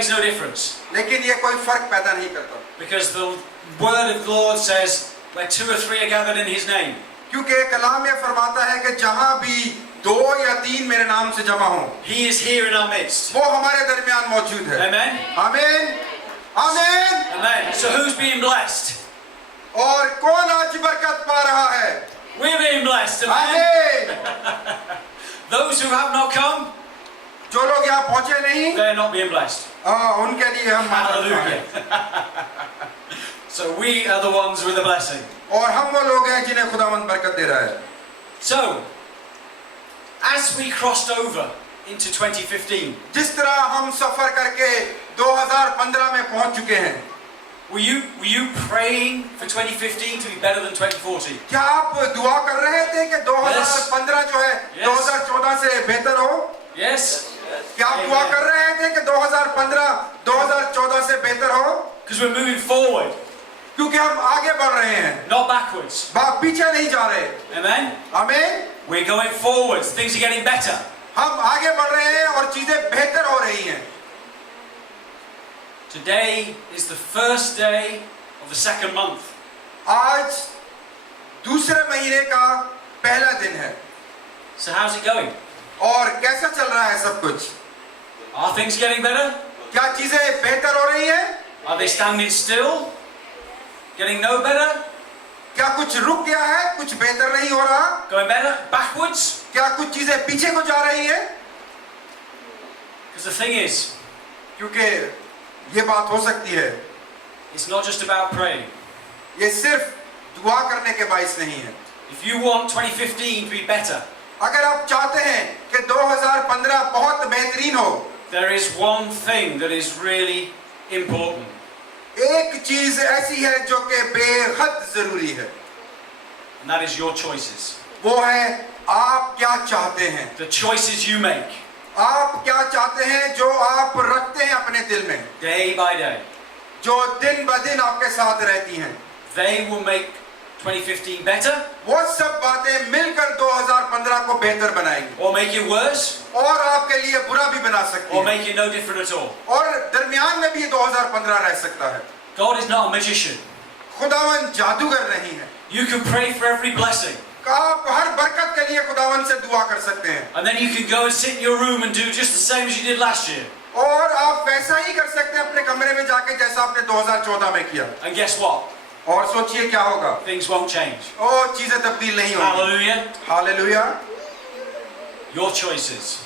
makes no difference. लेकिन ये कोई फर्क पैदा नहीं करता, Because the word of the Lord says, where 2 or 3 are gathered in His name, क्योंकि कलाम ये फरमाता है कि जहां भी 2 या 3 मेरे नाम से जमा हो, He is here in our midst. वो हमारे दरमियान मौजूद है। Amen? आमीन, आमीन। Amen. So who's being blessed? और कौन आज बरकत पा रहा है? We're being blessed. Amen? आमीन। Those who have not come, जो लोग यहाँ पहुंचे नहीं, they're not being blessed. उनके लिए हम Hallelujah. So we are the ones with the blessing. और हम वो लोग हैं जिन्हें खुदावंद बरकत दे रहा है। So, as we crossed over into 2015, जिस तरह हम सफर करके 2015 में पहुंच चुके हैं, were you praying for 2015 to be better than 2014? क्या आप दुआ कर रहे थे कि 2015 जो है Yes. 2014 से बेहतर हो? Yes? क्या आप दुआ कर रहे थे कि 2015 2014 से बेहतर हो? Because we're moving forward, क्योंकि हम आगे बढ़ रहे हैं, not backwards. पीछे नहीं जा रहे। Amen? आमीन। We're going forwards. Things are getting better. हम आगे बढ़ रहे हैं और चीजें बेहतर हो रही हैं। Today is the first day of the second month. आज दूसरे महीने का पहला दिन है। So how's it going? और कैसा चल रहा है सब कुछ? Are things getting better? क्या चीजें बेहतर हो रही हैं? Are they standing still? Getting no better? क्या कुछ रुक गया है? कुछ बेहतर नहीं हो रहा? Going better? Backwards? क्या कुछ चीजें पीछे को जा रही हैं? Because the thing is, क्योंकि ये बात हो सकती है, it's not just about praying. ये सिर्फ दुआ करने के बाइस नहीं है। If you want 2015 to be better, अगर आप चाहते हैं कि 2015 बहुत बेहतरीन हो, there is one thing that is really important. एक चीज ऐसी है जो कि बेहद जरूरी है, And that is your choices. वो है आप क्या चाहते हैं। The choices you make, आप क्या चाहते हैं जो आप रखते हैं अपने दिल में, day by day. जो दिन ब दिन आपके साथ रहती हैं, They will make 2015 better वो सब बातें मिलकर 2015 को बेहतर बनाएंगी or make it worse और आपके लिए बुरा भी बना सकती or हैं, make it no different at all. और दरमियान में भी 2015 रह सकता है। God is not a magician. खुदावन जादूगर नहीं है। You can pray for every blessing आप हर बरकत के लिए खुदावन से दुआ कर सकते हैं, and then you can go and sit in your room and do just the same as you did last year. और आप वैसा ही कर सकते हैं अपने कमरे में जाके जैसा आपने 2014 में किया। And guess what? और सोचिए क्या होगा? Things won't change. ओ चीजें तब्दील नहीं होंगी। Hallelujah. हालेलुया। Your choices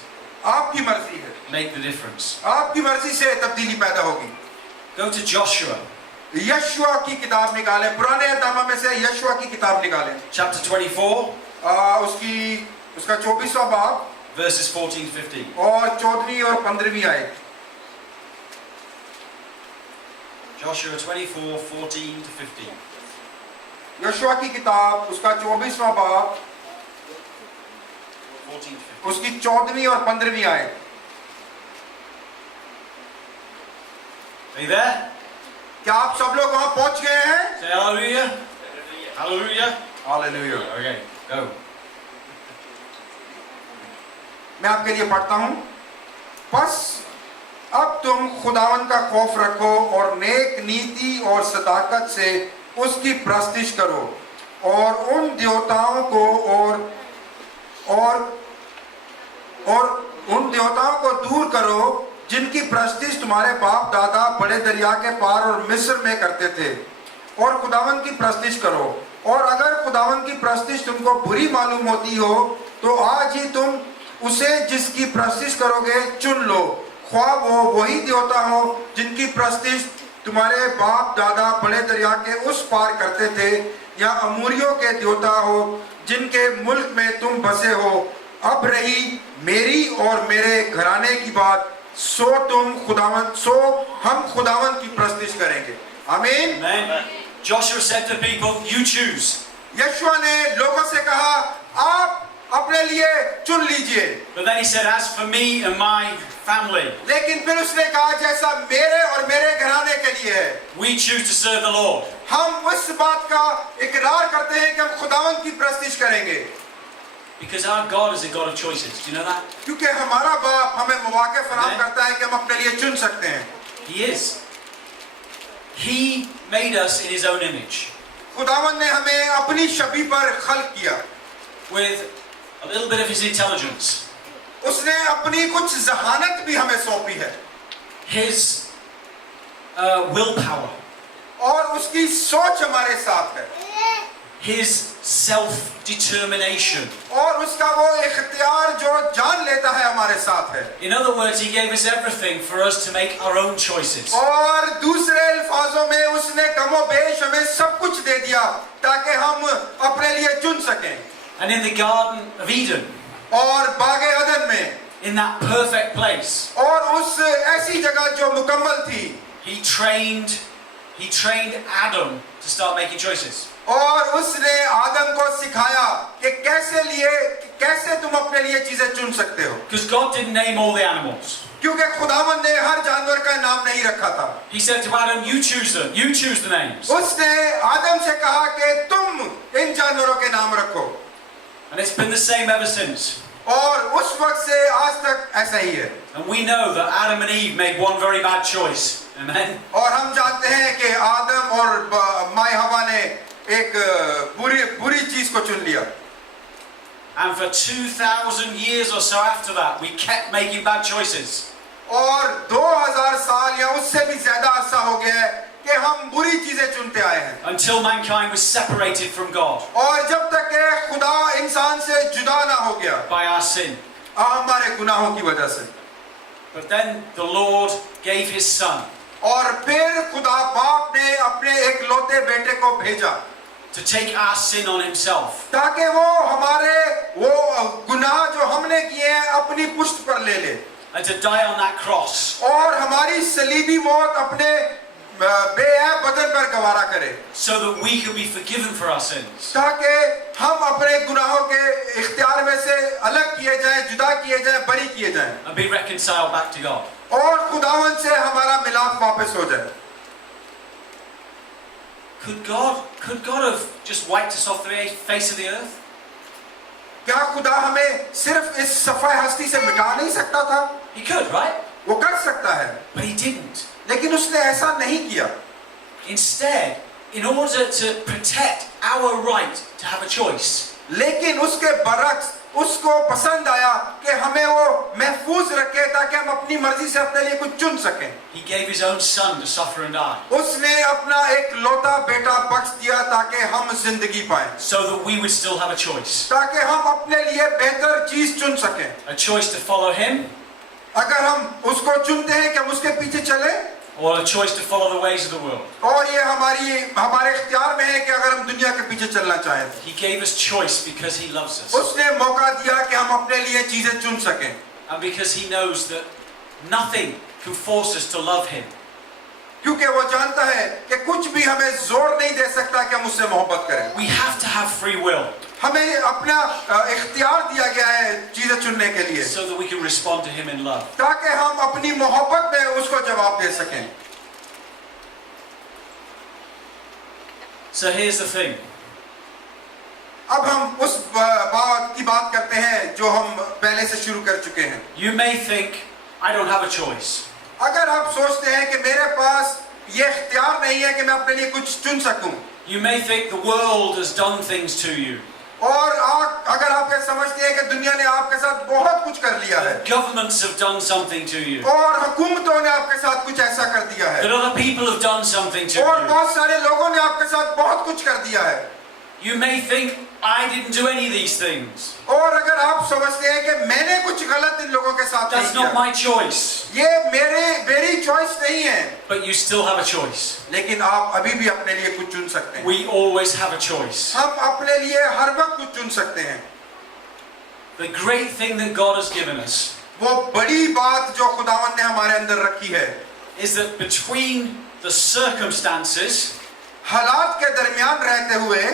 आपकी मर्जी है, make the difference. आपकी मर्जी से तब्दीली पैदा होगी। Go to Joshua यशुआ की किताब निकालें, पुराने अहदनामा में से यशुआ की किताब निकालें, chapter 24, उसका 24वां बाब verses 14 to 15. और 14वीं और 15वीं आयत। Joshua 24, 14 to 15. यशुआ की किताब उसका 24वां बाब 14 to 15. उसकी 14वीं और 15वीं आयत। Are you there? क्या आप सब लोग वहां पहुंच गए हैं? Say hallelujah. Hallelujah. Hallelujah. Okay, go. मैं आपके लिए पढ़ता हूं। बस अब तुम खुदावन का खौफ रखो और नेक नीति और सदाकत से उसकी प्रस्तिश करो और उन देवताओं को और उन देवताओं को दूर करो जिनकी प्रस्तिश तुम्हारे बाप दादा बड़े दरिया के पार और मिस्र में करते थे, और खुदावन की प्रस्तिश करो। और अगर खुदावन की प्रस्तिश तुमको बुरी मालूम होती हो तो आज ही तुम उसे जिसकी प्रस्तिश करोगे चुन लो, ख्वाह वो वही देवता हो जिनकी प्रस्तिश तुम्हारे बाप दादा बड़े दरिया के उस पार करते थे, या अमूरियों के देवता हो जिनके मुल्क में तुम बसे हो। अब रही मेरी और मेरे घराने की बात, सो हम खुदावन की प्रस्तिश करेंगे। आमीन। Amen. Joshua said to people, you choose. यशुआ ने लोगों से कहा आप अपने लिए चुन लीजिए। But then he said, as for me and my family, लेकिन फिर उसने कहा जैसा मेरे और मेरे घराने के लिए है, we choose to serve the Lord. हम उस बात का इकरार करते हैं कि हम खुदावन की प्रस्तिश करेंगे। Because our God is a God of choices. Do you know that? क्योंकि हमारा बाप हमें मौके फराहम करता है कि हम अपने लिए चुन सकते हैं। He is. He made us in His own image, खुदावन ने हमें अपनी छवि पर खल्क किया, with a little bit of His intelligence, उसने अपनी कुछ जहानत भी हमें सौंपी है, His willpower, और उसकी सोच हमारे साथ है, His self-determination. और उसका वो इख्तियार जो जान लेता है हमारे साथ है। In other words, He gave us everything for us to make our own choices. और दूसरे अल्फाजों में उसने कमोबेश हमें सब कुछ दे दिया ताकि हम अपने लिए चुन सकें। And in the Garden of Eden, और बागे अदन में, in that perfect place, और उस ऐसी जगह जो मुकम्मल थी, He trained Adam to start making choices. और उसने आदम को सिखाया कि कैसे तुम अपने लिए चीजें चुन सकते हो, Because God didn't name all the animals. क्योंकि खुदावन ने हर जानवर का नाम नहीं रखा था। He said to Adam, you choose them. You choose the names. उसने आदम से कहा कि तुम इन जानवरों के नाम रखो, And it's been the same ever since. और उस वक्त से आज तक ऐसा ही है। And we know that Adam and Eve made one very bad choice. Amen. और हम जानते हैं कि आदम और माय हवा ने एक बुरी चीज को चुन लिया, And for 2,000 years or so after that, we kept making bad choices. और 2000 साल या उससे भी ज्यादा अरसा हो गया है कि हम बुरी चीजें चुनते आए हैं, Until mankind was separated from God और जब तक कि खुदा इंसान से जुदा ना हो गया by our sin. हमारे गुनाहों की वजह से। But then the Lord gave His Son और फिर खुदा बाप ने अपने एक लौते बेटे को भेजा to take our sin on Himself. ताकि वो हमारे वो गुनाह जो हमने किए हैं अपनी पुष्ट पर ले ले, And to die on that cross, और हमारी सलीबी मौत अपने बेऐब बदन पर गवारा करे, so that we could be forgiven for our sins. ताकि हम अपने गुनाहों के इख्तियार में से अलग किए जाएं, जुदा किए जाएं, बरी किए जाएं, And be reconciled back to God. और खुदावन से हमारा मिलाप वापस हो जाए। Could God have just wiped us off the face of the earth? क्या खुदा हमें सिर्फ इस सफाई हस्ती से मिटा नहीं सकता था? He could, right? वो कर सकता है, But He didn't. लेकिन उसने ऐसा नहीं किया। Instead, in order to protect our right to have a choice, लेकिन उसके बरक्स उसको पसंद आया कि हमें वो महफूज रखे ताकि हम अपनी मर्जी से अपने लिए कुछ चुन सकें। He gave His own Son to suffer and die, उसने अपना एक लौता बेटा बख्श दिया ताकि हम जिंदगी पाएं, so that we would still have a choice. ताकि हम अपने लिए बेहतर चीज चुन सकें। A choice to follow Him, अगर हम उसको चुनते हैं कि हम उसके पीछे चले, or a choice to follow the ways of the world. और ये हमारे इख्तियार में है कि अगर हम दुनिया के पीछे चलना चाहें, He gave us choice because He loves us, उसने मौका दिया कि हम अपने लिए चीजें चुन सकें, and because He knows that nothing can force us to love Him. क्योंकि वो जानता है कि कुछ भी हमें जोर नहीं दे सकता कि हम उससे मोहब्बत करें। We have to have free will, हमें अपना इख्तियार दिया गया है चीजें चुनने के लिए, so that we can respond to Him in love. ताकि हम अपनी मोहब्बत में उसको जवाब दे सकें। So here's the thing. अब हम उस बात की बात करते हैं जो हम पहले से शुरू कर चुके हैं। You may think, I don't have a choice. अगर आप सोचते हैं कि मेरे पास ये इख्तियार नहीं है कि मैं अपने लिए कुछ चुन सकूं, You may think the world has done things to you. और अगर आप ये समझते हैं कि दुनिया ने आपके साथ बहुत कुछ कर लिया है, Governments have done something to you. और हुकूमतों ने आपके साथ कुछ ऐसा कर दिया है, That other people have done something to और you. बहुत सारे लोगों ने आपके साथ बहुत कुछ कर दिया है। You may think, I didn't do any of these things. और अगर आप समझते हैं कि मैंने कुछ गलत इन लोगों के साथ नहीं That's not किया, my choice. ये मेरी चॉइस नहीं है, But you still have a choice. लेकिन आप अभी भी अपने लिए कुछ चुन सकते हैं। We always have a choice. हम अपने लिए हर वक्त कुछ चुन सकते हैं। The great thing that God has given us वो बड़ी बात जो खुदावन ने हमारे अंदर रखी है, is that between the circumstances हालात के दरमियान रहते हुए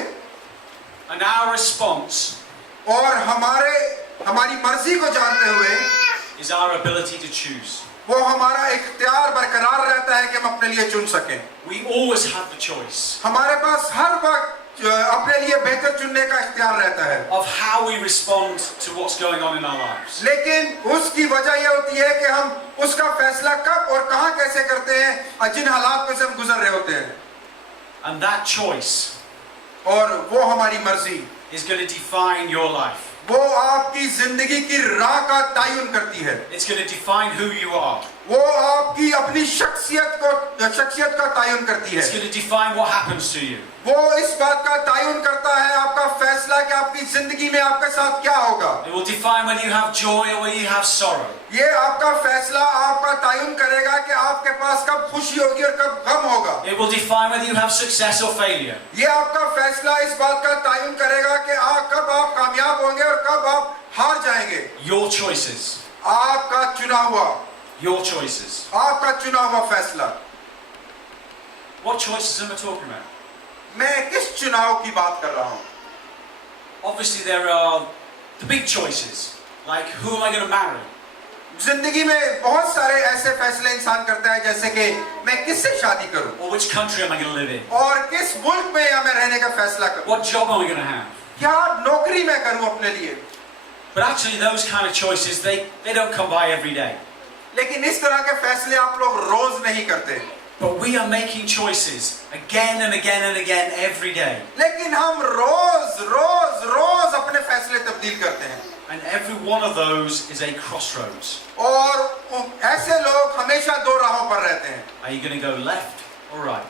and our response और हमारी मर्जी को जानते हुए, is our ability to choose. वो हमारा इख्तियार बरकरार रहता है कि हम अपने लिए चुन सकें। We always have the choice हमारे पास हर वक्त अपने लिए बेहतर चुनने का इख्तियार रहता है, of how we respond to what's going on in our lives. लेकिन उसकी वजह यह होती है कि हम उसका फैसला कब और कहां कैसे करते हैं, हैं जिन हालात में से हम गुजर रहे होते हैं, And that choice और वो हमारी मर्जी, is going to define your life. वो आपकी जिंदगी की राह का तयन करती है। It's going to define who you are. वो आपकी अपनी शख्सियत का तयन करती It's है। going to define what happens to you. वो इस बात का तयन करता है आपका फैसला कि आपकी जिंदगी में आपके साथ क्या होगा। It will define whether you have joy or whether you have sorrow. ये आपका फैसला आपका तयन करेगा कि आपके पास कब खुशी होगी और कब गम होगा। It will define whether you have success or failure. ये आपका फैसला इस बात का तयन करेगा कि कब आप कामयाब होंगे और कब आप हार जाएंगे। Your choices. आपका चुना हुआ, Your choices. आपका चुना हुआ फैसला। What choices am I talking about? मैं किस चुनाव की बात कर रहा हूँ? Obviously there are the big choices. Like who am I going to marry? जिंदगी में बहुत सारे ऐसे फैसले इंसान करता है, जैसे कि मैं किससे शादी करूं, Or which country am I going to live in? और किस मुल्क में या मैं रहने का फैसला करूं, What job am I going to have? क्या नौकरी मैं करूं अपने लिए। But actually those kind of choices, they don't come by every day. लेकिन इस तरह के फैसले आप लोग रोज नहीं करते, But we are making choices again and again and again every day. लेकिन हम रोज रोज रोज अपने फैसले तब्दील करते हैं। And every one of those is a crossroads. और ऐसे लोग हमेशा दो राहों पर रहते हैं। Are you going to go left or right?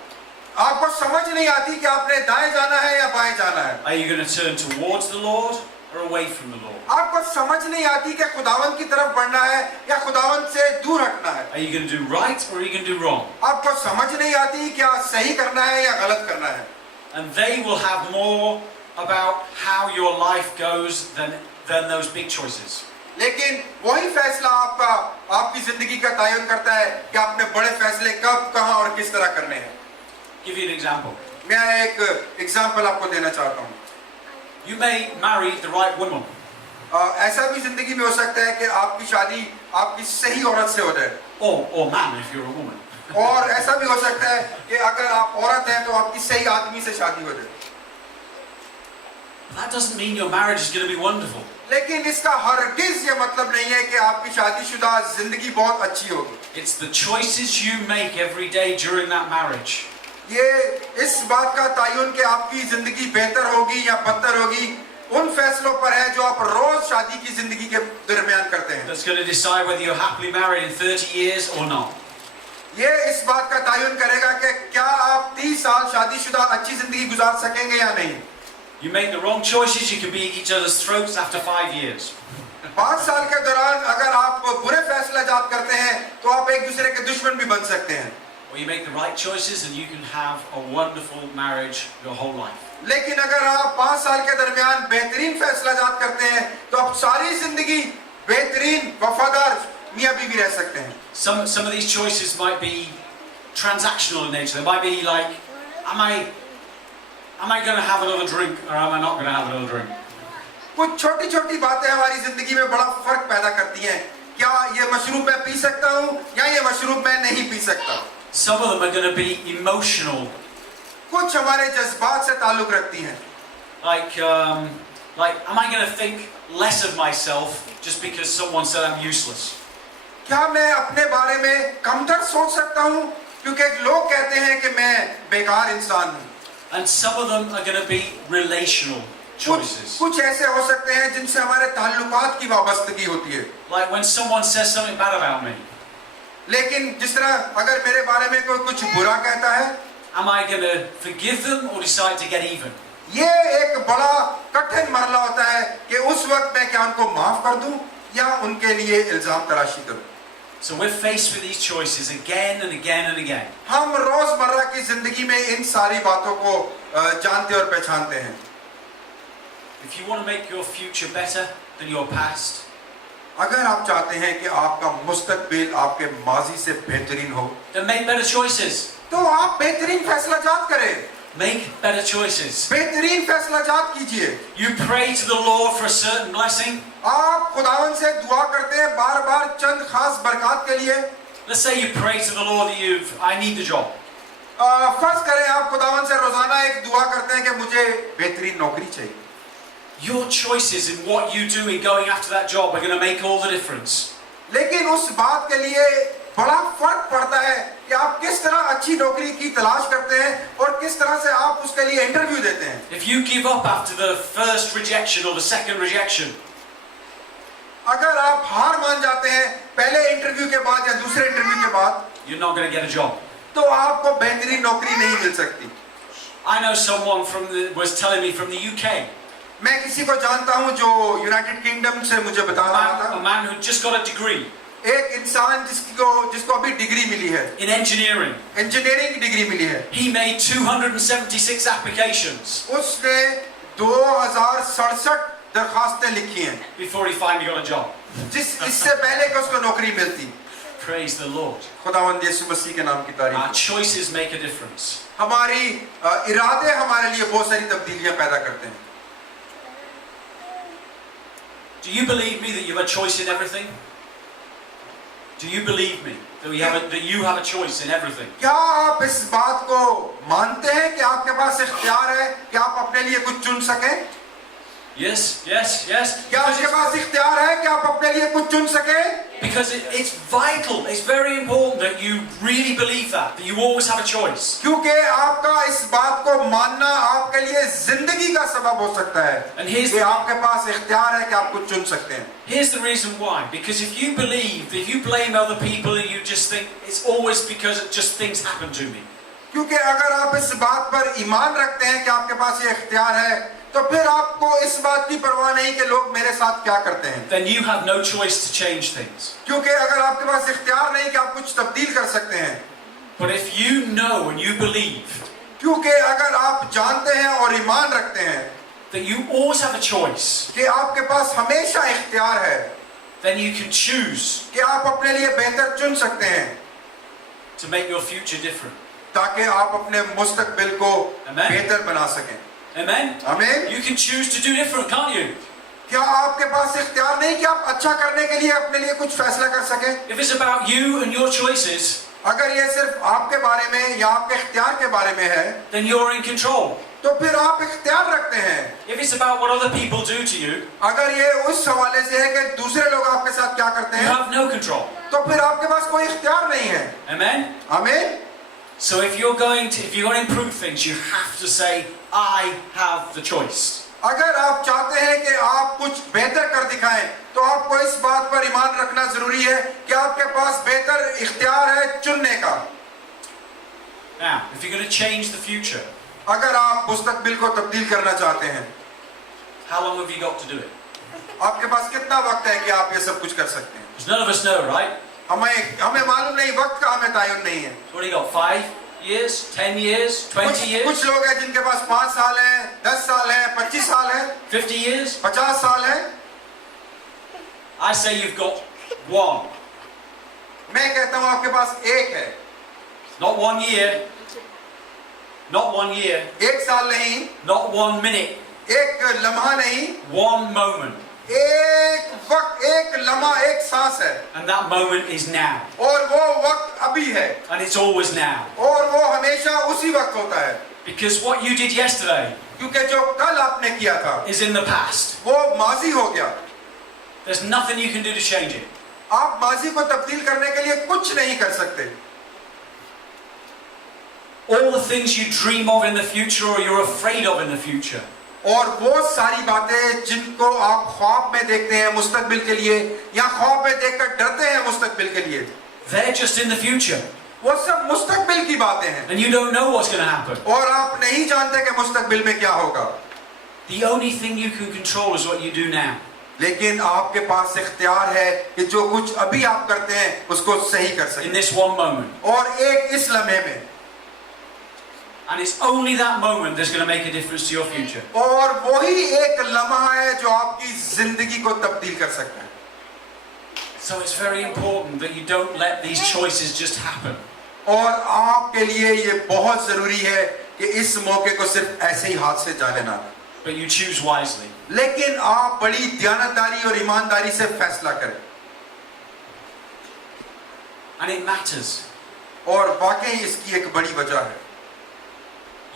आपको समझ नहीं आती कि आपने दाएं जाना है या बाएं जाना है। Are you going to turn towards the Lord or away from the Lord? आपको समझ नहीं आती कि खुदावंद की तरफ बढ़ना है या खुदावंद से दूर हटना है। Are you going to do right or are you going to do wrong? आपको समझ नहीं आती क्या सही करना है या गलत करना है। And they will have more about how your life goes than those big choices. लेकिन वही फैसला आपकी जिंदगी का तयन करता है कि आपने बड़े फैसले कब, कहां और किस तरह करने हैं। Give you an example. मैं एक एग्जांपल आपको देना चाहता हूँ। You may marry the right woman. ऐसा भी जिंदगी में हो सकता है कि आपकी शादी आपकी सही औरत से हो जाए, Or man if you're a woman. और ऐसा भी हो सकता है कि अगर आप औरत हैं तो आपकी सही आदमी से शादी हो जाए। That doesn't mean your marriage is going to be wonderful. लेकिन इसका हरगिज़ ये मतलब नहीं है कि आपकी शादीशुदा जिंदगी बहुत अच्छी होगी। It's the choices you make every day during that marriage. ये इस बात का तयन कि आपकी जिंदगी बेहतर होगी या बदतर होगी उन फैसलों पर है जो आप रोज शादी की जिंदगी के दरमियान करते हैं। That's going to decide whether you're happily married in 30 years or not. ये इस बात का तयन करेगा कि क्या आप 30 साल शादीशुदा अच्छी जिंदगी गुजार सकेंगे या नहीं। You make the wrong choices, you can be at each other's throats after 5 years. 5 साल के दौरान अगर आप बुरे फैसला जात करते हैं तो आप एक दूसरे के दुश्मन भी बन सकते हैं। Or you make the right choices and you can have a wonderful marriage your whole life. लेकिन अगर आप 5 साल के दरमियान बेहतरीन फैसला जात करते हैं तो आप सारी जिंदगी बेहतरीन वफादार मियां बीवी रह सकते हैं। Some of these choices might be transactional in nature. They might be like, am I going to have another drink or am I not going to have another drink? कुछ छोटी छोटी बातें हमारी जिंदगी में बड़ा फर्क पैदा करती हैं। क्या ये मशरूब मैं पी सकता हूँ या ये मशरूब मैं नहीं पी सकता। Some of them are going to be emotional. कुछ हमारे जज्बात से ताल्लुक रखती हैं। Like, am I going to think less of myself just because someone said I'm useless? क्या मैं अपने बारे में कमतर सोच सकता हूँ क्योंकि लोग कहते हैं कि मैं बेकार इंसान हूँ। And some of them are going to be relational choices. कुछ ऐसे हो सकते हैं जिनसे हमारे ताल्लुकात की वाबस्तगी होती है। Like when someone says something bad about me. लेकिन जिस तरह अगर मेरे बारे में कोई कुछ बुरा कहता है, Am I going to forgive them or decide to get even? ये एक बड़ा कठिन मरला होता है कि उस वक्त मैं क्या उनको माफ कर दूं या उनके लिए इल्जाम तराशी करूं। So we're faced with these choices again and again and again. हम रोजमर्रा की जिंदगी में इन सारी बातों को जानते और पहचानते हैं। If you want to make your future better than your past, अगर आप चाहते हैं कि आपका मुस्तकबिल आपके माजी से बेहतरीन हो, then make better choices. तो आप बेहतरीन फैसला जात करें। Make better choices. बेहतरीन फैसला जात कीजिए। You pray to the Lord for a certain blessing. आप खुदावन से दुआ करते हैं बार-बार चंद खास बरकत के लिए। Let's say you pray to the Lord that I need the job. फर्ज करें आप खुदावन से रोजाना एक दुआ करते हैं कि मुझे बेहतरीन नौकरी चाहिए। Your choices in what you do in going after that job are going to make all the difference. लेकिन उस बात के लिए बड़ा फर्क पड़ता है कि आप किस नौकरी की तलाश करते हैं और किस तरह से आप उसके लिए इंटरव्यू देते हैं। If you give up after the first rejection or the second rejection, अगर आप हार मान जाते हैं पहले इंटरव्यू के बाद या दूसरे इंटरव्यू के बाद, you're not going to get a job. तो आपको बेहतरीन नौकरी नहीं मिल सकती। I know someone was telling me from the UK, मैं किसी को जानता हूं जो यूनाइटेड किंगडम से मुझे बता रहा a था, man who just got a degree एक इंसान जिसको अभी डिग्री मिली है, in engineering. इंजीनियरिंग की डिग्री मिली है, He made 276 applications उसने 2067 दरखास्तें लिखी हैं before he finally got a job. इससे पहले कि उसको नौकरी मिलती। Praise the Lord. खुदावंद यीशु मसीह के नाम की Our तारीफ। choices make a difference. हमारी इरादे हमारे लिए बहुत सारी तब्दीलियां पैदा करते हैं। Do you believe me that you have a choice in everything? Do you believe me that you have a choice in everything? क्या आप इस बात को मानते हैं कि आपके पास इख्तियार है कि आप अपने लिए कुछ चुन सकें? Yes, yes, yes. क्या आपके पास इख्तियार है कि आप अपने लिए कुछ चुन सकें? Because it's vital, it's very important that you really believe that you always have a choice. क्योंकि आपका इस बात को मानना आपके लिए जिंदगी का सबब हो सकता है कि आपके पास इख्तियार है कि आप कुछ चुन सकते हैं। Here's the reason why. Because if you believe, if you blame other people and you just think it's always because just things happen to me. क्योंकि अगर आप इस बात पर ईमान रखते हैं कि आपके पास ये इख्तियार है, तो फिर आपको इस बात की परवाह नहीं कि लोग मेरे साथ क्या करते हैं। Then you have no choice to change things. क्योंकि अगर आपके पास इख्तियार नहीं कि आप कुछ तब्दील कर सकते हैं। But if you know and you believe क्योंकि अगर आप जानते हैं और ईमान रखते हैं that you always have a choice, कि आपके पास हमेशा इख्तियार है, then you can choose कि आप अपने लिए बेहतर चुन सकते हैं to make your future different. ताकि आप अपने मुस्तकबिल को Amen. बेहतर बना सकें। Amen? आमीन। You can choose to do different, can't you? क्या आपके पास इख्तियार नहीं कि आप अच्छा करने के लिए अपने लिए कुछ फैसला कर सकें? If it's about you and your choices, अगर ये सिर्फ आपके बारे में या आपके इख्तियार के बारे में है, then you're in control. तो फिर आप इख्तियार रखते हैं। If it's about what other people do to you, अगर ये उस हवाले से है कि दूसरे लोग आपके साथ क्या करते you हैं, have no control. तो फिर आपके पास कोई इख्तियार नहीं है। Amen? आमीन। So if you're going to improve things, you have to say, I have the choice. अगर आप चाहते हैं कि आप कुछ बेहतर कर दिखाएं, तो आपको इस बात पर ईमान रखना जरूरी है कि आपके पास बेहतर इख्तियार है चुनने का। Now, if you're going to change the future, अगर आप मुस्तकबिल को तब्दील करना चाहते हैं, how long have you got to do it? आपके पास कितना वक्त है कि आप ये सब कुछ कर सकते हैं? Because none of us know, right? हमें मालूम नहीं, वक्त का हमें तायुन नहीं है। What do you got? 5 years, 10 years, 20 years, कुछ लोग हैं जिनके पास 5 साल है, 10 साल है, 25 साल है, 50 years? 50 साल है। I say you've got 1. मैं कहता हूँ आपके पास एक है। Not 1 year. Not 1 year. एक साल नहीं, Not 1 minute. एक लम्हा नहीं, 1 moment. एक वक्त, एक लम्हा, एक सांस है, And that moment is now. और वो वक्त अभी है, And it's always now. और वो हमेशा उसी वक्त होता है। Because what you did yesterday क्योंकि जो कल आपने किया था is in the past. वो माजी हो गया। There's nothing you can do to change it. आप माजी को तब्दील करने के लिए कुछ नहीं कर सकते। All the things you dream of in the future or you're afraid of in the future, और वो सारी बातें जिनको आप ख्वाब में देखते हैं मुस्तकबिल के लिए, या ख्वाब में देखकर डरते हैं मुस्तकबिल के लिए, they're just in the future. वो सब मुस्तकबिल की बातें हैं, And you don't know what's going to happen. और आप नहीं जानते कि मुस्तकबिल में क्या होगा। The only thing you can control is what you do now. लेकिन आपके पास इख्तियार है कि जो कुछ अभी आप करते हैं उसको सही कर In सकें, this one moment. और एक इस लम्हे में, And it's only that moment that's going to make a difference to your future. और वही एक लम्हा है जो आपकी जिंदगी को तब्दील कर सकता है। So it's very important that you don't let these choices just happen. और आपके लिए ये बहुत जरूरी है कि इस मौके को सिर्फ ऐसे ही हाथ से जाने ना दें, But you choose wisely. लेकिन आप बड़ी दयानतदारी और ईमानदारी से फैसला करें। And it matters. और वाकई इसकी एक बड़ी वजह है।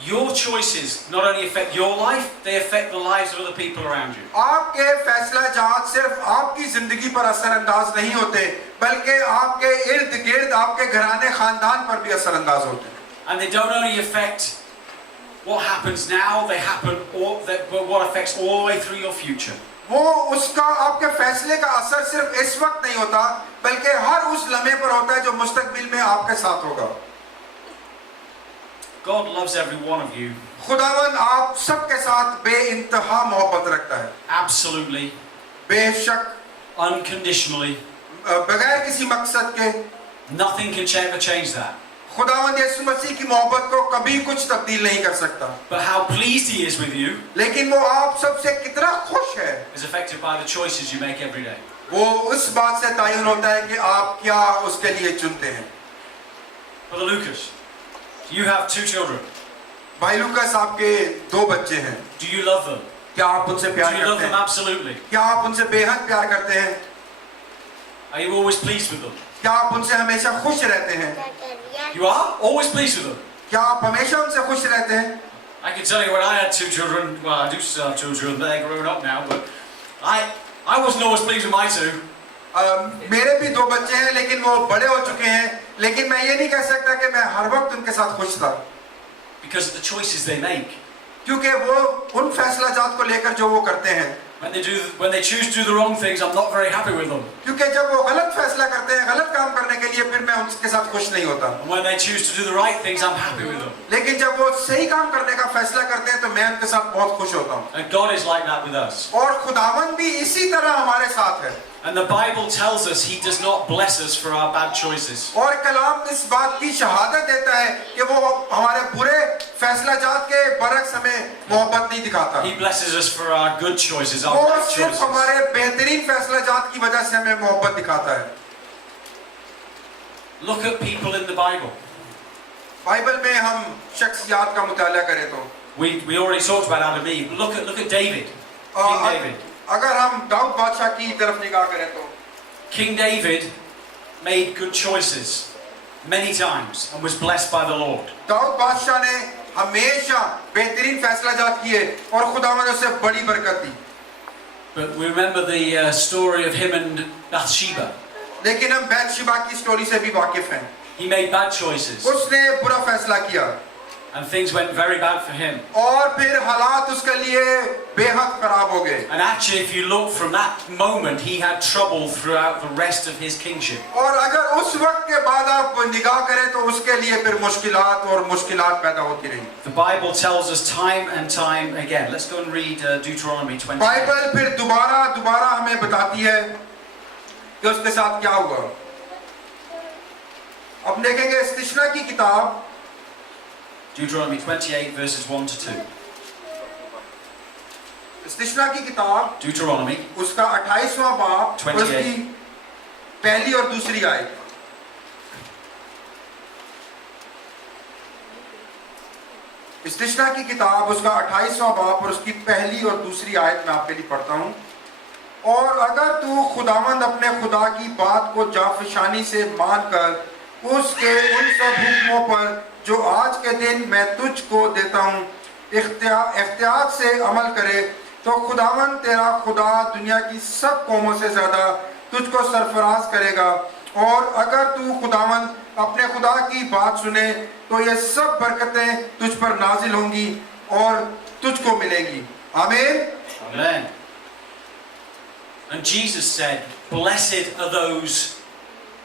Your choices not only affect your life, they affect the lives of other people around you. आपके फैसला जहां सिर्फ आपकी जिंदगी पर असरअंदाज नहीं होते, बल्कि आपके इर्द गिर्द आपके घराने खानदान पर भी असरअंदाज होते हैं। And they don't only affect what happens now, but what affects all the way through your future. वो उसका आपके फैसले का असर सिर्फ इस वक्त नहीं होता, बल्कि हर उस लम्हे पर होता है जो मुस्तकबिल में आपके साथ होगा। God loves every one of you. खुदावन आप सबके साथ बेइंतहा मोहब्बत रखता है, Absolutely, बेशक, unconditionally. बगैर किसी मकसद के। Nothing can ever change that. खुदावंद यीशु मसीह की मोहब्बत को कभी कुछ तब्दील नहीं कर सकता, But how pleased He is with you लेकिन वो आप सबसे कितना खुश है, is affected by the choices you make every day. वो उस बात से तयन होता है कि आप क्या उसके लिए चुनते हैं। Brother Lucas, you have 2 children. भाई लुकास, आपके 2 बच्चे हैं, Do you love them? क्या आप उनसे Do प्यार you love करते them हैं? absolutely? क्या आप उनसे बेहद प्यार करते हैं? Are you always pleased with them? क्या आप उनसे हमेशा खुश रहते हैं? You are always pleased with them. क्या आप हमेशा उनसे खुश रहते हैं? I can tell you when I had 2 children. Well, I do still have 2 children, but they're grown up now. But I wasn't always pleased with my 2. मेरे भी 2 बच्चे हैं, लेकिन वो बड़े हो चुके हैं, लेकिन मैं ये नहीं कह सकता कि मैं हर वक्त उनके साथ खुश था, Because of the choices they make. क्योंकि वो उन फैसला जात को लेकर जो वो करते हैं, When they choose to do the wrong things, I'm not very happy with them. क्योंकि जब वो गलत फैसला करते हैं, गलत काम करने के लिए, फिर मैं उनके साथ खुश नहीं होता, And when they choose to do the right things, I'm happy with them. लेकिन जब वो सही काम करने का फैसला करते हैं तो मैं उनके साथ बहुत खुश होता हूँ। And God is like that with us. और खुदावन भी इसी तरह हमारे साथ है। And the Bible tells us He does not bless us for our bad choices. और कलाम इस बात की शहादत देता है कि वो हमारे बुरे फैसला जात के बरक्स हमें मोहब्बत नहीं दिखाता, He blesses us for our good choices, our वो right सिर्फ choices. हमारे बेहतरीन फैसला जात की वजह से हमें मोहब्बत दिखाता है। Look at people in the Bible. Bible में हम शख्सियात का मुताला करें तो We already talked about Adam and Eve. Look at David. King David. अगर हम दाऊद बादशाह की तरफ निगाह करें तो King David made good choices many times and was blessed by the Lord. Dawood बादशाह ने हमेशा बेहतरीन फैसला जात किए और खुदावंद उसे बड़ी बरकत दी। But we remember the story of him and Bathsheba. लेकिन हम बैतशेबा की स्टोरी से भी वाकिफ हैं। He made bad choices उसने बुरा फैसला किया and things went very bad for him. और फिर हालात उसके लिए बेहद खराब हो गए। And actually, if you look from that moment, he had trouble throughout the rest of his kingship. और अगर उस वक्त के बाद आप निगाह करें तो उसके लिए फिर मुश्किलात और मुश्किलात पैदा होती रही। The Bible tells us time and time again. Let's go and read Deuteronomy 20. Bible फिर दोबारा हमें बताती है कि उसके साथ क्या हुआ। अब देखेंगे इस्तिश्ना की किताब Deuteronomy 28 verses 1 to 2. इस्तिश्ना की किताब Deuteronomy उसका 28वां बाब 28 उसकी पहली और दूसरी आयत। इस्तिश्ना की किताब उसका 28वां बाब और उसकी पहली और दूसरी आयत मैं आपके लिए पढ़ता हूँ। और अगर तू खुदावंद अपने खुदा की बात को जाफशानी से मानकर उसके उन सब हुक्मों पर जो आज के दिन मैं तुझको देता हूँ इख्तियार से अमल करे तो खुदावंद तेरा खुदा दुनिया की सब कौमों से ज़्यादा तुझको सरफराज करेगा। और अगर तू खुदावंद अपने खुदा की बात सुने तो ये सब बरकतें तुझ पर नाजिल होंगी और तुझको मिलेंगी। आमीन। Amen. And Jesus said, "Blessed are those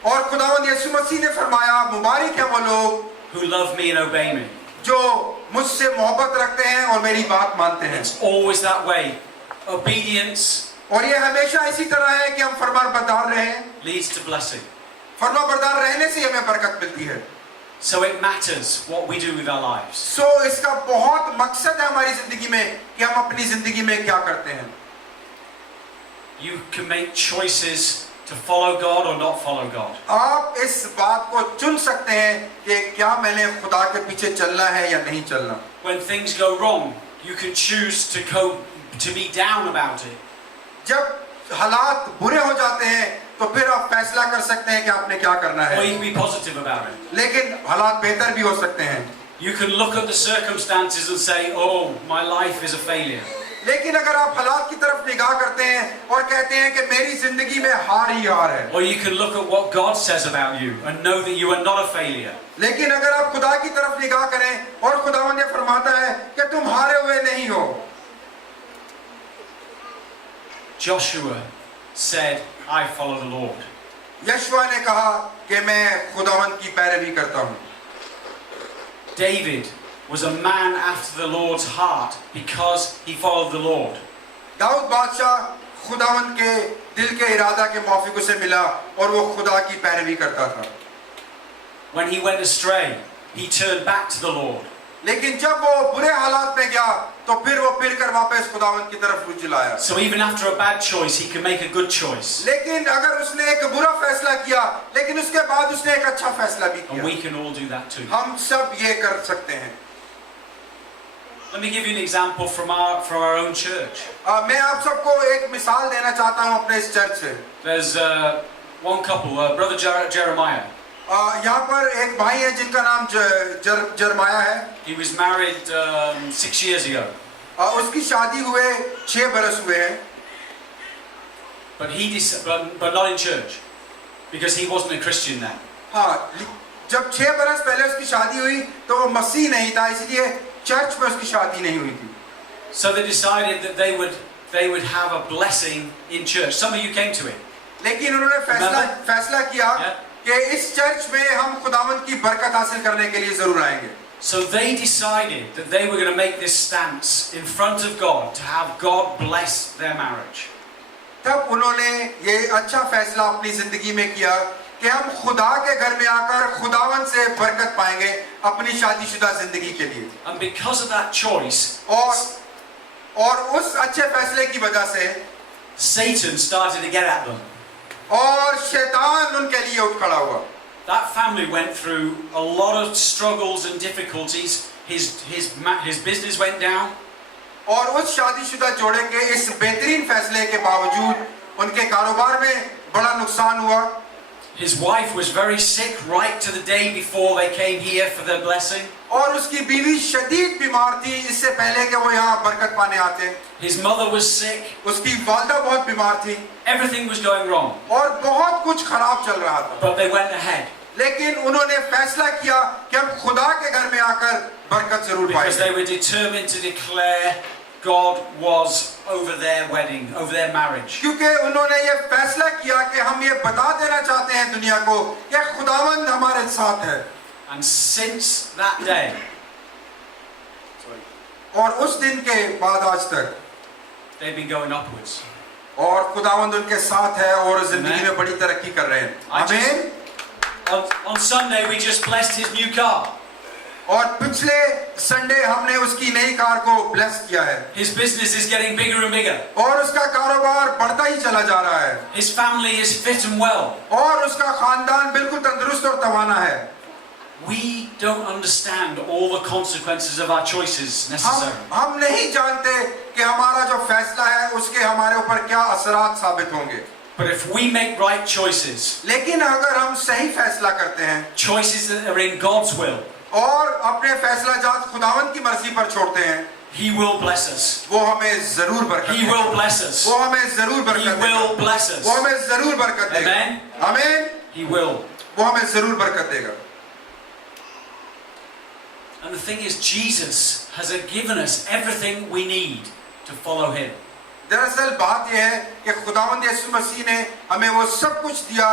और खुदावंद यीशु मसीह ने फरमाया मुबारक है वो लोग who love me and obey me." जो मुझसे मोहब्बत रखते हैं और मेरी बात मानते हैं। It's always that way. Obedience और ये हमेशा इसी तरह है कि हम फरमाबरदार रहें। leads to blessing. फरमाबरदार रहने से हमें बरकत मिलती है। So it matters what we do with our lives. सो इसका बहुत मकसद है हमारी जिंदगी में कि हम अपनी जिंदगी में क्या करते हैं। You can make choices to follow God or not follow God. आप इस बात को चुन सकते हैं कि क्या मैंने खुदा के पीछे चलना है या नहीं चलना। When things go wrong, you can choose to be down about it. जब हालात बुरे हो जाते हैं तो फिर आप फैसला कर सकते हैं कि आपने क्या करना Or है, you can be positive about it. लेकिन हालात बेहतर भी हो सकते हैं। You can look at the circumstances and say, "Oh, my life is a failure." लेकिन अगर आप हालात की तरफ निगाह करते हैं और कहते हैं कि मेरी जिंदगी में हार ही हार है, Or you can look at what God says about you and know that you are not a failure. लेकिन अगर आप खुदा की तरफ निगाह करें और खुदावंद ये फरमाता है कि तुम हारे हुए नहीं हो। Joshua said, I follow the Lord. यशवा ने कहा कि मैं खुदावंद की पैरवी करता हूँ। David was a man after the Lord's heart because he followed the Lord. Dawood बादशाह खुदावंद के दिल के इरादा के मौफिक उसे मिला और वो खुदा की पैरवी करता था। When he went astray, he turned back to the Lord. लेकिन जब वो बुरे हालात में गया तो फिर वो फिरकर वापस खुदावंद की तरफ रुझ लाया। So even after a bad choice, he can make a good choice. लेकिन अगर उसने एक बुरा फैसला किया लेकिन उसके बाद उसने एक अच्छा फैसला भी And we किया। can all do that too. हम सब ये कर सकते हैं। Let me give you an example from our own church. मैं आप सबको एक मिसाल देना चाहता हूँ अपने इस चर्च से। There's one couple, Brother Jeremiah. यहाँ पर एक भाई है जिनका नाम जरमाया है। He was married 6 years ago. उसकी शादी हुए 6 बरस हुए हैं। But not in church, because he wasn't a Christian then. हाँ, जब 6 बरस पहले उसकी शादी हुई तो वो मसीह नहीं था, इसलिए चर्च में उसकी शादी नहीं हुई थी। So they decided that they would have a blessing in church. Some of you came to it. लेकिन उन्होंने फैसला किया कि इस चर्च में हम खुदावंद की बरकत हासिल करने के लिए जरूर आएंगे। So they decided that they were going to make this stance in front of God to have God bless their marriage. तब उन्होंने ये अच्छा फैसला अपनी जिंदगी में किया कि हम खुदा के घर में आकर खुदावंद से बरकत पाएंगे अपनी शादीशुदा जिंदगी के लिए। And because of that choice, और उस अच्छे फैसले की वजह से Satan started to get at them. और शैतान उनके लिए उठ खड़ा हुआ। That family went through a lot of struggles and difficulties. His business went down. और उस शादीशुदा जोड़े के इस बेहतरीन फैसले के बावजूद उनके कारोबार में बड़ा नुकसान हुआ। His wife was very sick right to the day before they came here for their blessing. और उसकी बीवी शदीद बीमार थी इससे पहले कि वो यहाँ बरकत पाने आते। His mother was sick. उसकी वालिदा बहुत बीमार थी। Everything was going wrong. और बहुत कुछ खराब चल रहा था। But they went ahead. लेकिन उन्होंने फैसला किया कि हम खुदा के घर में आकर बरकत जरूर Because they पाएंगे। were determined to declare God was over their wedding, over their marriage. क्योंकि उन्होंने ये फैसला किया कि हम ये बता देना चाहते हैं दुनिया को कि खुदावंद हमारे साथ है। And since that day, और उस दिन के बाद आज तक they've been going upwards. और खुदावंद उनके साथ है और जिंदगी में बड़ी तरक्की कर रहे हैं। आमीन। On Sunday we just blessed his new car. और पिछले संडे हमने उसकी नई कार को ब्लेस किया है। His business is getting bigger and bigger. और उसका कारोबार बढ़ता ही चला जा रहा है। His family is fit and well. और उसका खानदान बिल्कुल तंदुरुस्त और तवाना है। We don't understand all the consequences of our choices necessarily. हम नहीं जानते कि हमारा जो फैसला है उसके हमारे ऊपर क्या असरात साबित होंगे। But if we make right choices, लेकिन अगर हम सही फैसला करते हैं, choices that are in God's will, और अपने फैसला जात खुदावंद की मर्जी पर छोड़ते हैं, He will bless us. वो हमें जरूर बरकत He will bless us. वो हमें जरूर He बरकत will देगा। bless us. वो हमें जरूर बरकत देगा। Amen. आमीन। He will. वो हमें जरूर बरकत देगा। And the thing is, Jesus has given us everything we need to follow Him. दरअसल बात यह है कि खुदावंद यीशु मसीह ने हमें वो सब कुछ दिया,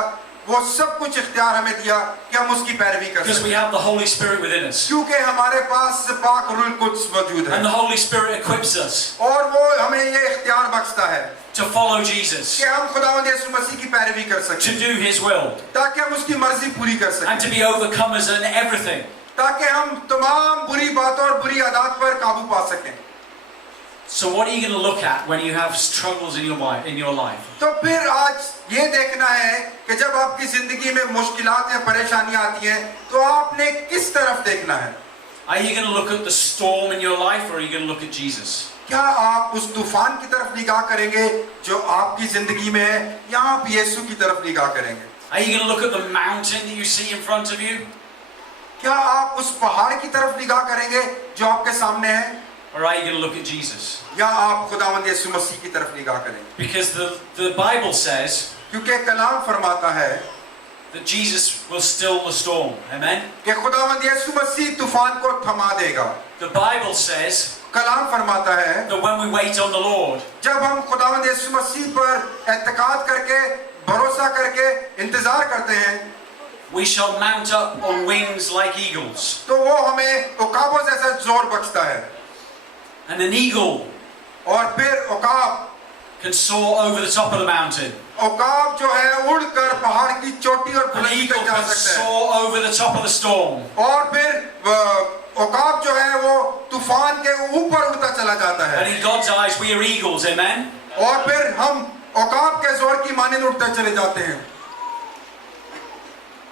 वो सब कुछ इख्तियार हमें दिया कि हम उसकी पैरवी कर Because we सकें। have the Holy Spirit within us. क्योंकि हमारे पास पाक रूह कुद्स मौजूद है And the Holy Spirit equips us और वो हमें ये इख्तियार बख्शता है to follow Jesus, कि हम खुदावंद यीशु मसीह की पैरवी कर to सकें, do His will, ताकि हम उसकी मर्जी पूरी कर and to सकें, be overcomers in everything. ताकि हम तमाम बुरी बातों और बुरी आदत पर काबू पा सकें। So what are you going to look at when you have struggles in your life? तो फिर आज ये देखना है कि जब आपकी जिंदगी में मुश्किलात या परेशानियां आती हैं तो आपने किस तरफ देखना है। Are you going to look at the storm in your life, or are you going to look at Jesus? क्या आप उस तूफान की तरफ निगाह करेंगे जो आपकी जिंदगी में है, या आप यीशु की तरफ निगाह करेंगे? Are you going to look at the mountain that you see in front of you, क्या आप उस पहाड़ की तरफ निगाह करेंगे जो आपके सामने है, or are you going to look at Jesus? या आप खुदावंद यीशु मसीह की तरफ निगाह करेंगे? Because the Bible says क्योंकि कलाम फरमाता है that Jesus will still the storm. Amen. कि खुदावंद यीशु मसीह तूफान को थमा देगा। The Bible says कलाम फरमाता है that when we wait on the Lord, जब हम खुदावंद यीशु मसीह पर एतकाद करके भरोसा करके इंतजार करते हैं we shall mount up on wings like eagles. तो वो हमें उकाबों जैसा जोर बख्शता है। And an eagle और फिर उकाब can soar over the top of the mountain. उकाब जो है उड़कर पहाड़ की चोटी और An बुलंदी eagle तक जा can सकता है। soar over the top of the storm. और फिर उकाब जो है वो तूफान के ऊपर उड़ता चला जाता है। And in God's eyes, we are eagles. Amen. और फिर हम उकाब के जोर की मानिंद उड़ते चले जाते हैं।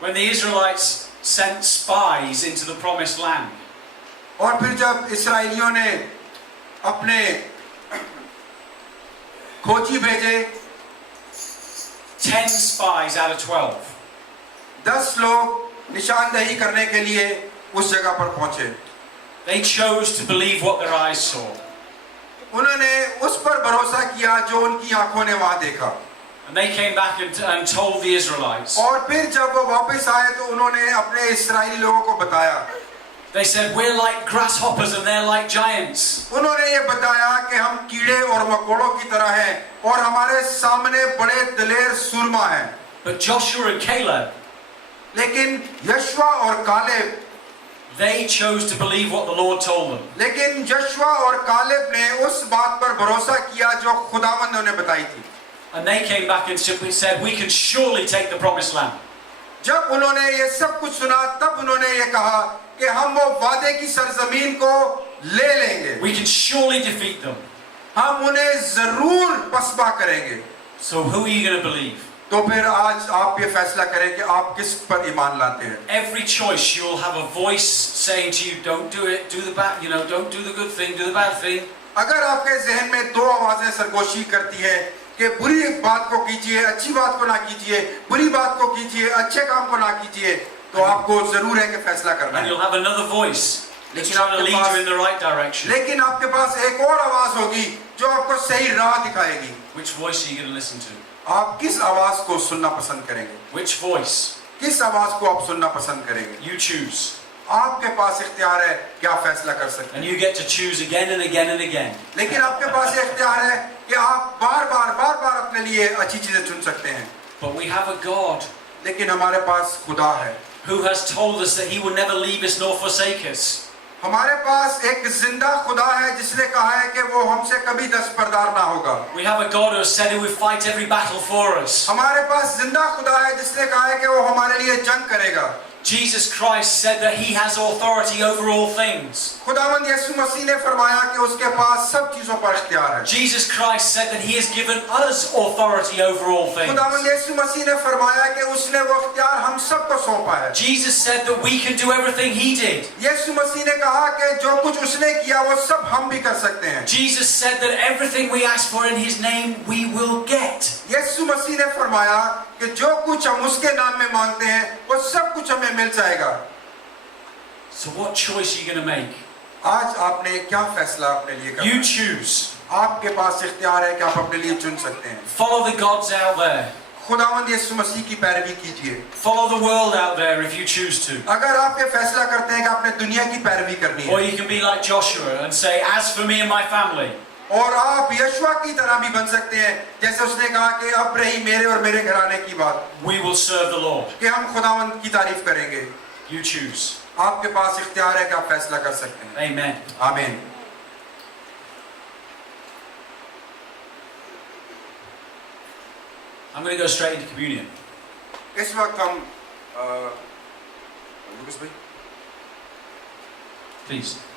When the Israelites sent spies into the promised land, और फिर जब इस्राएलियों ने अपने खोजी भेजे 10 spies out of 12 10 लोग निशानदेही करने के लिए उस जगह पर पहुंचे। they chose to believe what their eyes saw. उन्होंने उस पर भरोसा किया जो उनकी आंखों ने वहां देखा। And they came back and told the Israelites. और फिर जब वो वापस आए तो उन्होंने अपने इस्राएली लोगों को बताया। They said, we're like grasshoppers and they're like giants. उन्होंने ये बताया कि हम कीड़े और मकोड़ों की तरह हैं और हमारे सामने बड़े दलेर सूरमा हैं। But Joshua and Caleb, लेकिन यशवा और Caleb they chose to believe what the Lord told them. लेकिन यशवा और कालेब ने उस बात पर भरोसा किया जो खुदावंद ने उन्हें बताई थी। And they came back and simply said, we can surely take the promised land. जब उन्होंने ये सब कुछ सुना तब उन्होंने ये कहा कि हम वो वादे की सरजमीन को ले लेंगे। We can surely defeat them. हम उन्हें जरूर पसबा करेंगे। So who are you going to believe? तो फिर आज आप ये फैसला करें कि आप किस पर ईमान लाते हैं। Every choice you'll have a voice saying to you, don't do it, do the bad, don't do the good thing, do the bad thing. अगर आपके जहन में दो आवाजें सरगोशी करती है कि बुरी बात को कीजिए, अच्छी बात को ना कीजिए, बुरी बात को कीजिए, अच्छे काम को ना कीजिए, तो आपको जरूर है कि फैसला करना And है। you'll have another voice that's लेकिन trying to आपके lead pass- you in the right direction. लेकिन आपके पास एक और आवाज होगी जो आपको सही राह दिखाएगी। Which voice are you going to listen to? आप किस आवाज को सुनना पसंद करेंगे? Which voice? किस आवाज को आप सुनना पसंद करेंगे? You choose. आपके पास इख्तियार है कि आप फैसला कर सकते हैं। And you get to choose again and again and again. लेकिन आपके पास ये इख्तियार है कि आप बार बार अपने लिए अच्छी चीजें चुन सकते हैं। But we have a God लेकिन हमारे पास खुदा है who has told us that He will never leave us nor forsake us. हमारे पास एक जिंदा खुदा है जिसने कहा है कि वो हमसे कभी दस्तबरदार ना होगा। We have a God who has said He will fight every battle for us. हमारे पास जिंदा खुदा है जिसने कहा है कि वो हमारे लिए जंग करेगा। Jesus Christ said that He has authority over all things. खुदावंद यीशु मसीह ने फरमाया कि उसके पास सब चीजों पर इख्तियार है। Jesus Christ said that He has given us authority over all things. खुदावंद यीशु मसीह ने फरमाया कि उसने वो इख्तियार हम सबको सौंपा है। Jesus said that we can do everything He did. यीशु मसीह ने कहा कि जो कुछ उसने किया वो सब हम भी कर सकते हैं। Jesus said that everything we ask for in His name we will get. यीशु मसीह ने फरमाया कि जो कुछ हम उसके नाम में मांगते हैं वो सब कुछ हमें मिल जाएगा। So what choice are you going to make? आज आपने क्या फैसला अपने लिए करना You है? choose. आपके पास इख्तियार है कि आप अपने लिए चुन सकते हैं। Follow the gods out there. खुदावंद यीशु मसीह की पैरवी कीजिए। Follow the world out there if you choose to. अगर आप ये फैसला करते हैं कि आपने दुनिया की पैरवी करनी Or है you can be like Joshua and say, as for me and my family, और आप यशवा की तरह भी बन सकते हैं जैसे उसने कहा कि अब रही मेरे और मेरे घराने की बात we will serve the Lord. कि हम खुदावंद की तारीफ करेंगे। You choose. आपके पास इख्तियार है कि आप फैसला कर सकते हैं। Amen. आमीन। I'm going to go straight into communion. इस वक्त हम लुकस भाई Please.